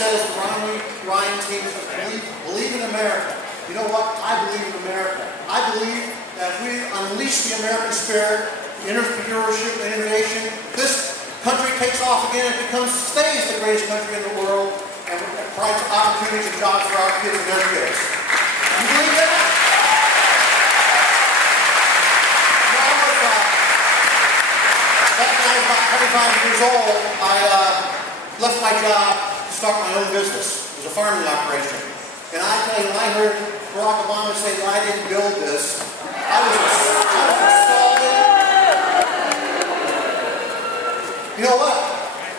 says the Ryan team says, believe in America. You know what? I believe in America. I believe that if we unleash the American spirit, entrepreneurship, and innovation, this country takes off again and stays the greatest country in the world and provides opportunities and jobs for our kids and their kids. You believe that? Back when I was about 25 years old, I left my job to start my own business. It was a farming operation. And I tell you, when I heard Barack Obama say that I didn't build this, I was insulted. You know what?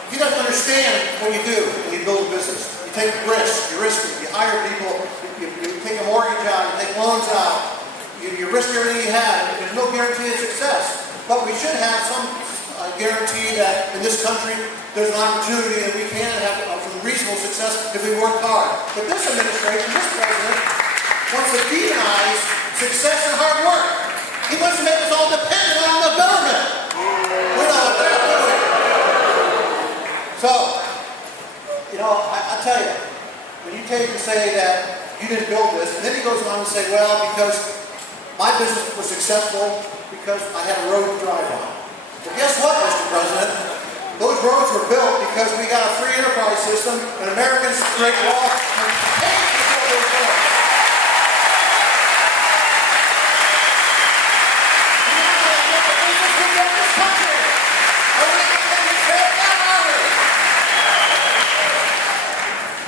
He doesn't understand what you do when you build a business. You take risks, you risk it, you hire people, you take a mortgage out, you take loans out, you risk everything you have. There's no guarantee of success. But we should have some guarantee that in this country there's an opportunity and we can have some reasonable success if we work hard. But this administration, this president, wants to demonize success and hard work. He wants to make us all dependent on the government. We know what they're doing. So, you know, I tell you, when you take and say that you didn't build this, and then he goes on to say, well, because my business was successful because I had a road to drive on. But guess what, Mr. President? Those roads were built because we got a free enterprise system and Americans create law and pay to build those roads.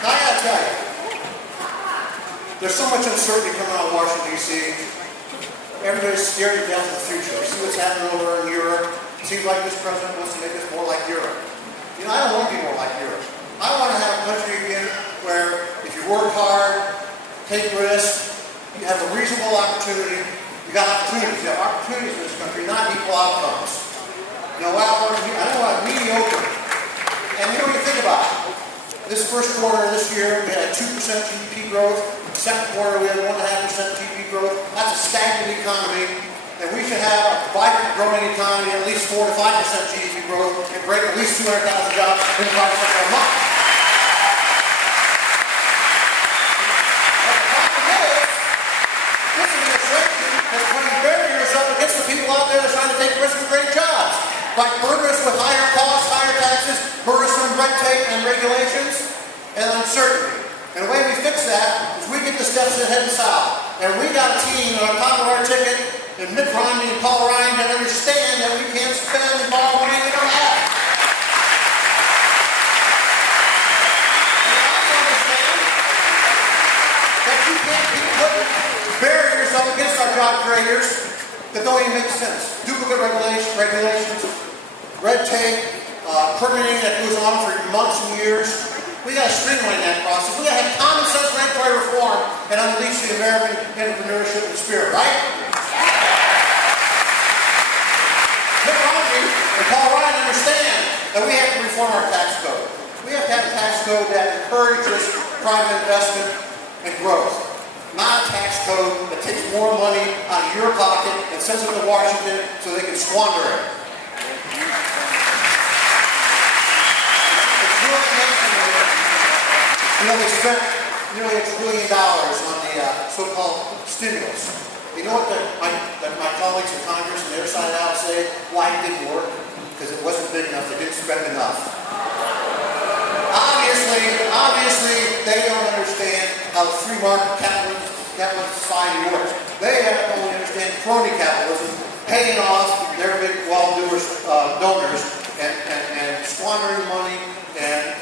Now I gotta tell you, there's so much uncertainty coming out of Washington, D.C. Everybody's scared to death of the future. You see what's happening over in Europe. It seems like this president wants to make us more like Europe. You know, I don't want to be more like Europe. I want to have a country again where if you work hard, take risks, you have a reasonable opportunity. You got opportunities. You have opportunities in this country, not equal outcomes. You know, I don't want mediocre. And you know what you think about it? This first quarter of this year, we had 2% GDP growth. Second quarter, we had 1.5% GDP growth. That's a stagnant economy. And we should have a vibrant, growing economy, at least 4 to 5% GDP growth, and create at least 200,000 jobs in the private sector a month. But the problem is, this administration is putting barriers up against the people out there that are trying to take risks and create jobs. Like burden us with higher costs, higher taxes, burden us with red tape and regulations, and uncertainty. And the way we fix that is we get the steps that head south. And we got a team on top of our ticket, and Mitt Romney and Paul Ryan that understand that we can't spend and borrow money we don't have. And I also understand that you can't keep putting barriers up against our job creators that don't even make sense. Duplicate regulations, red tape, permitting that goes on for months and years. We got to streamline that process. We got to have common sense regulatory reform and unleash the American entrepreneurship and spirit, right? Mitt Romney and Paul Ryan understand that we have to reform our tax code. We have to have a tax code that encourages private investment and growth. Not a tax code that takes more money out of your pocket and sends it to Washington so they can squander it. It's really amazing. You know, they spent nearly $1 trillion on the so-called stimulus. You know what my colleagues in Congress and the other side of the House say? Why it didn't work? Because it wasn't big enough. They didn't spend enough. Obviously, they don't understand how the free market capitalist society works. They only understand crony capitalism, paying off their big well-doers, donors, and squandering money and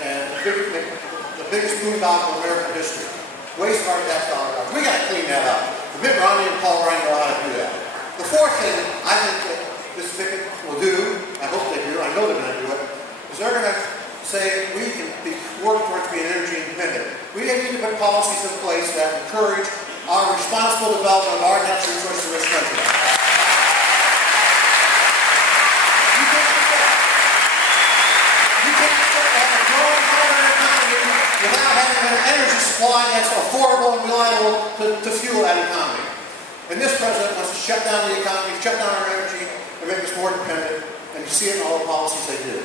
the biggest boondoggle in American history. Waste of our tax dollars. We got to clean that up. Mitt Romney and Paul Ryan know how to do that. The fourth thing I think that this ticket will do, I hope they do, I know they're going to do it, is they're going to say we can work towards being energy independent. We need to put policies in place that encourage our responsible development of our natural resources in this country. You can't have a growing economy without having an energy supply that's affordable and reliable to fuel that economy. And this president wants to shut down the economy, shut down our energy, and make us more dependent, and you see it in all the policies they do.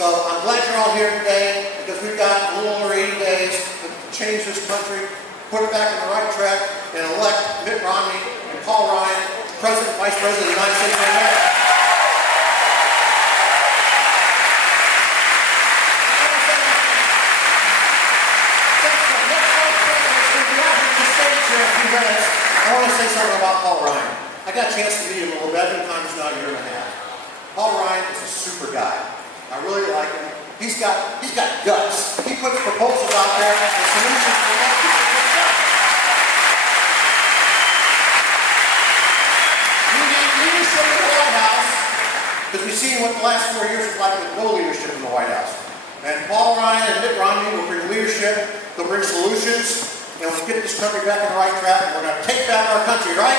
So I'm glad you're all here today because we've got a little over 80 days to change this country, put it back on the right track, and elect Mitt Romney and Paul Ryan, President, Vice President of the United States of America. I want to say something about Paul Ryan. I got a chance to meet him a little bit, time is not a year and a half. Paul Ryan is a super guy. I really like him. He's got guts. He puts proposals out there and solutions for most people to get done. We need leadership in the White House because we've seen what the last 4 years is like with no leadership in the White House. And Paul Ryan and Mitt Romney will bring leadership, they'll bring solutions, and we'll get this country back on the right track, and we're going to take back our country, right?